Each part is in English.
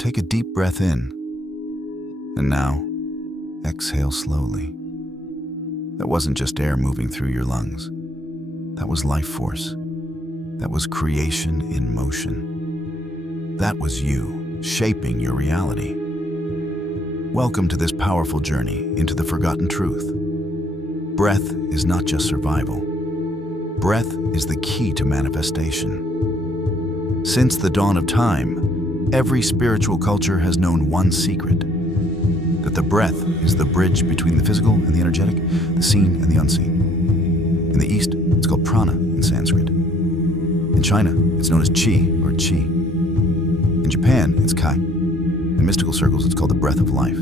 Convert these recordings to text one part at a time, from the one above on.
take a deep breath in. And now, exhale slowly. That wasn't just air moving through your lungs. That was life force. That was creation in motion. That was you shaping your reality. Welcome to this powerful journey into the forgotten truth. Breath is not just survival. Breath is the key to manifestation. Since the dawn of time, every spiritual culture has known one secret: that the breath is the bridge between the physical and the energetic, the seen and the unseen. In the East, it's called prana in Sanskrit. In China, it's known as qi or qi. In Japan, it's kai. In mystical circles, it's called the breath of life.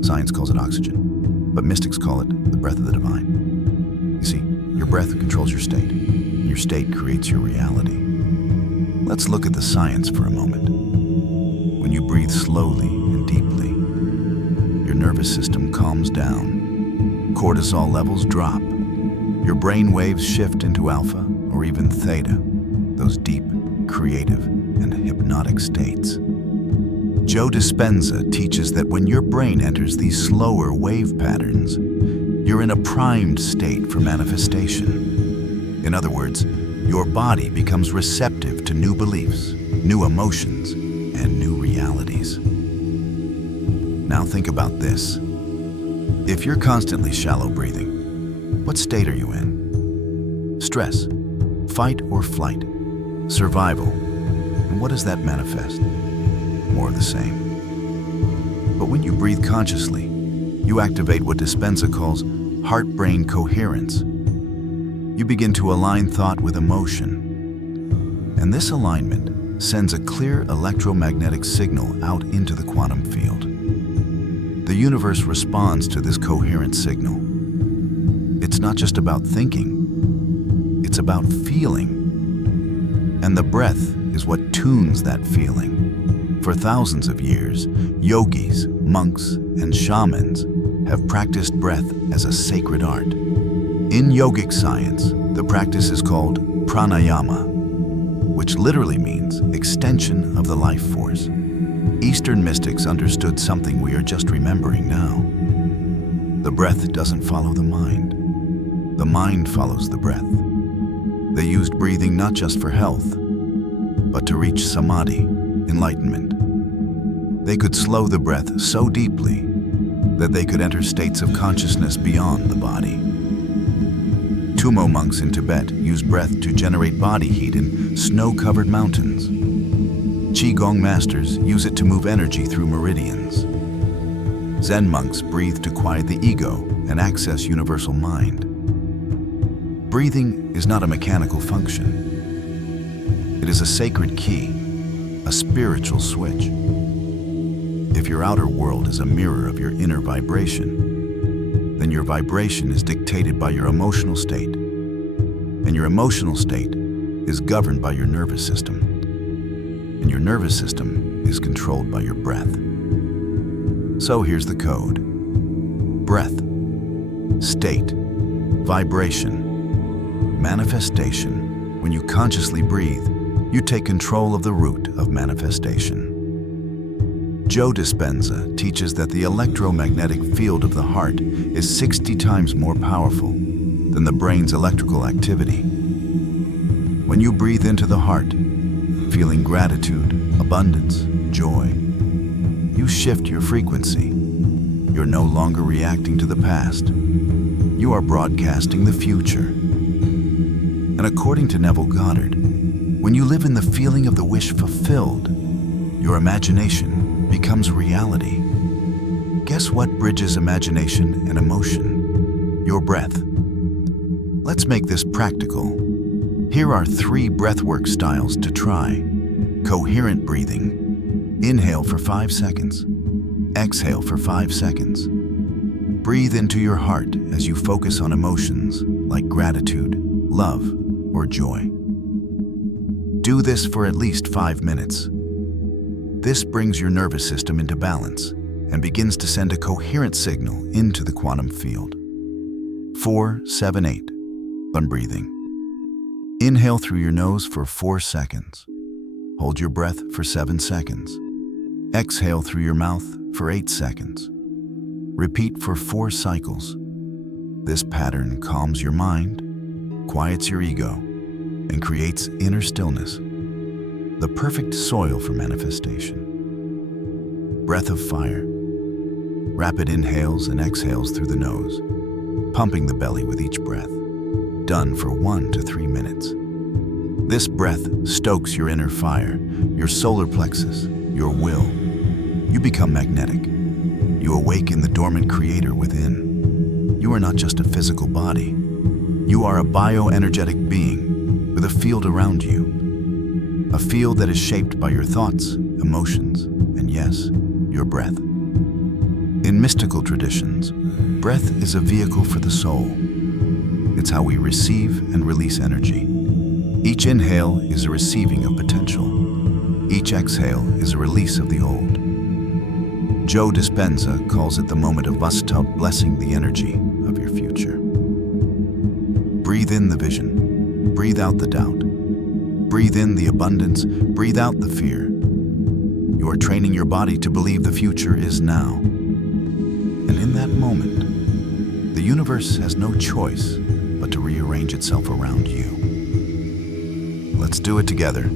Science calls it oxygen, but mystics call it the breath of the divine. You see, your breath controls your state, and your state creates your reality. Let's look at the science for a moment. When you breathe slowly and deeply, your nervous system calms down, cortisol levels drop, your brain waves shift into alpha or even theta, those deep, creative, and hypnotic states. Joe Dispenza teaches that when your brain enters these slower wave patterns, you're in a primed state for manifestation. In other words, your body becomes receptive to new beliefs, new emotions, and new realities. Now think about this. If you're constantly shallow breathing, what state are you in? Stress, fight or flight, survival. And what does that manifest? More of the same. But when you breathe consciously, you activate what Dispenza calls heart-brain coherence. You begin to align thought with emotion. And this alignment sends a clear electromagnetic signal out into the quantum field. The universe responds to this coherent signal. It's not just about thinking, it's about feeling. And the breath is what tunes that feeling. For thousands of years, yogis, monks, and shamans have practiced breath as a sacred art. In yogic science, the practice is called pranayama, which literally means extension of the life force. Eastern mystics understood something we are just remembering now. The breath doesn't follow the mind. The mind follows the breath. They used breathing not just for health, but to reach samadhi, enlightenment. They could slow the breath so deeply that they could enter states of consciousness beyond the body. Tumo monks in Tibet use breath to generate body heat in snow-covered mountains. Qigong masters use it to move energy through meridians. Zen monks breathe to quiet the ego and access universal mind. Breathing is not a mechanical function. It is a sacred key, a spiritual switch. If your outer world is a mirror of your inner vibration, then your vibration is dictated by your emotional state, and your emotional state is governed by your nervous system, and your nervous system is controlled by your breath. So here's the code: breath, state, vibration, manifestation. When you consciously breathe, you take control of the root of manifestation. Joe Dispenza teaches that the electromagnetic field of the heart is 60 times more powerful than the brain's electrical activity. When you breathe into the heart, feeling gratitude, abundance, joy, you shift your frequency. You're no longer reacting to the past. You are broadcasting the future. And according to Neville Goddard, when you live in the feeling of the wish fulfilled, your imagination becomes reality. Guess what bridges imagination and emotion? Your breath. Let's make this practical. Here are 3 breathwork styles to try. Coherent breathing. Inhale for 5 seconds. Exhale for 5 seconds. Breathe into your heart as you focus on emotions like gratitude, love, or joy. Do this for at least 5 minutes. This brings your nervous system into balance and begins to send a coherent signal into the quantum field. 4, 7, 8. On breathing. Inhale through your nose for 4 seconds. Hold your breath for 7 seconds. Exhale through your mouth for 8 seconds. Repeat for 4 cycles. This pattern calms your mind, quiets your ego, and creates inner stillness, the perfect soil for manifestation. Breath of fire. Rapid inhales and exhales through the nose, pumping the belly with each breath. Done for 1 to 3 minutes. This breath stokes your inner fire, your solar plexus, your will. You become magnetic. You awaken the dormant creator within. You are not just a physical body. You are a bioenergetic being with a field around you. A field that is shaped by your thoughts, emotions, and yes, your breath. In mystical traditions, breath is a vehicle for the soul. It's how we receive and release energy. Each inhale is a receiving of potential. Each exhale is a release of the old. Joe Dispenza calls it the moment of Vasta, blessing the energy of your future. Breathe in the vision. Breathe out the doubt. Breathe in the abundance. Breathe out the fear. You are training your body to believe the future is now. And in that moment, the universe has no choice but to rearrange itself around you. Let's do it together,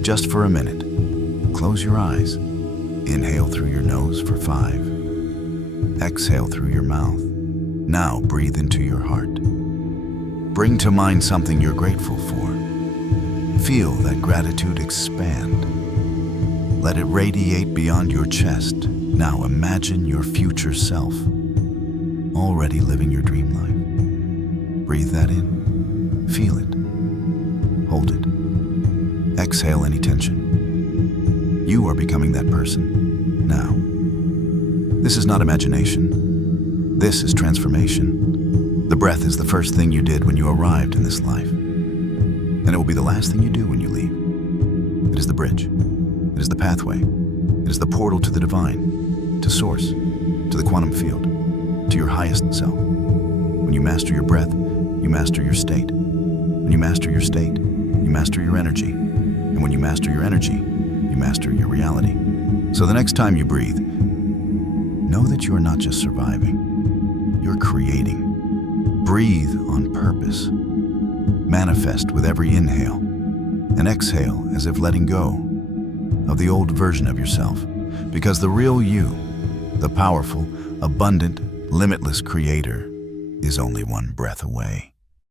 just for a minute. Close your eyes. Inhale through your nose for 5. Exhale through your mouth. Now breathe into your heart. Bring to mind something you're grateful for. Feel that gratitude expand. Let it radiate beyond your chest. Now imagine your future self, already living your dream life. Breathe that in. Feel it. Hold it. Exhale any tension. You are becoming that person now. This is not imagination. This is transformation. The breath is the first thing you did when you arrived in this life. And it will be the last thing you do when you leave. It is the bridge. It is the pathway. It is the portal to the divine, to source, to the quantum field, to your highest self. When you master your breath, you master your state. When you master your state, you master your energy. And when you master your energy, you master your reality. So the next time you breathe, know that you are not just surviving, you're creating. Breathe on purpose. Manifest with every inhale, and exhale as if letting go of the old version of yourself. Because the real you, the powerful, abundant, limitless creator, is only one breath away.